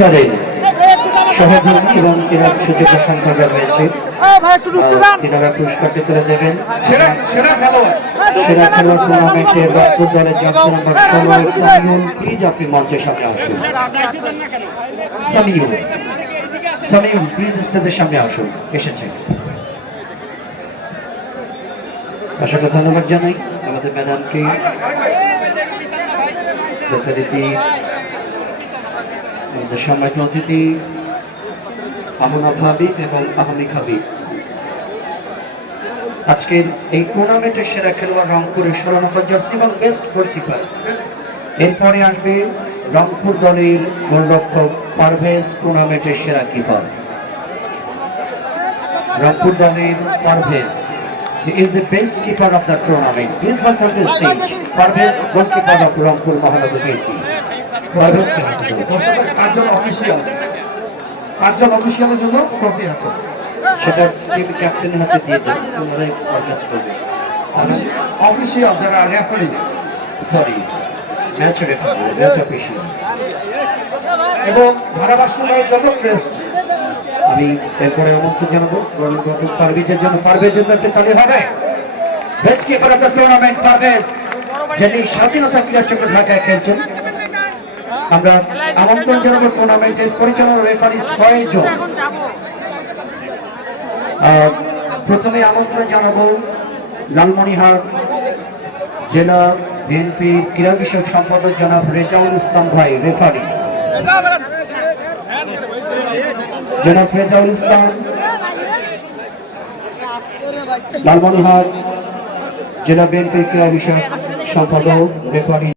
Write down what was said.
বিচারের সহযোগী এবং এরা সুযোগ সংখ্যা রয়েছে তুলে দেবেন সেরা সেরা খেলোয়াড় টুর্নামেন্টে দলের সামিউল প্লিজ আপনি মঞ্চের সামনে আসুন সামিউল সামিউল প্লিজ স্টেজের সামনে আসুন এসেছেন অসংখ্য ধন্যবাদ জানাই আমাদের ম্যাডামকে যথারীতি আমাদের সম্মানিত অতিথি আমনা এবং আহমিক আজকের এই টুর্নামেন্টের সেরা খেলোয়াড় রংপুরের জার্সি এবং বেস্ট গোলকিপার এরপরে আসবে রংপুর দলের গোলরক্ষক পারভেজ টুর্নামেন্টের সেরা কিপার রংপুর দলের Parvez, He is the best keeper of the tournament. Gate. Parvez, কে হাতে দাও। দর্শকের পাঁচজন অফিসিয়াল পাঁচজন অফিসিয়ালের জন্য ট্রফি আছে। সেটা টিম ক্যাপ্টেনের হাতে দিয়ে দেন তোমরা পারভেজ করবে। অফিসিয়াল যারা referee sorry match referee match official এবং ধারাভাষ্যের জন্য ক্রেস্ট আমি এরপরে আমন্ত্রণ জানাব গণতন্ত্র পারভেজের জন্য পারভেজের জন্য একটা তালি হবে। Best keeper of the tournament Parvez যিনি স্বাধীনতা ক্রীড়া চক্র ঢাকায় খেলছেন আমরা আমন্ত্রণ জানাব টুর্নামেন্টের পরিচালনা রেফারি ছয় জন। প্রথমে আমন্ত্রণ জানাব লালমনিহাট জেলা বিএনপি ক্রীড়া বিষয়ক সম্পাদক জনাব রেজাউল ইসলাম ভাই রেফারি জনাব রেজাউল ইসলাম লালমনিহাট জেলা বিএনপি ক্রীড়া বিষয়ক সম্পাদক রেফারি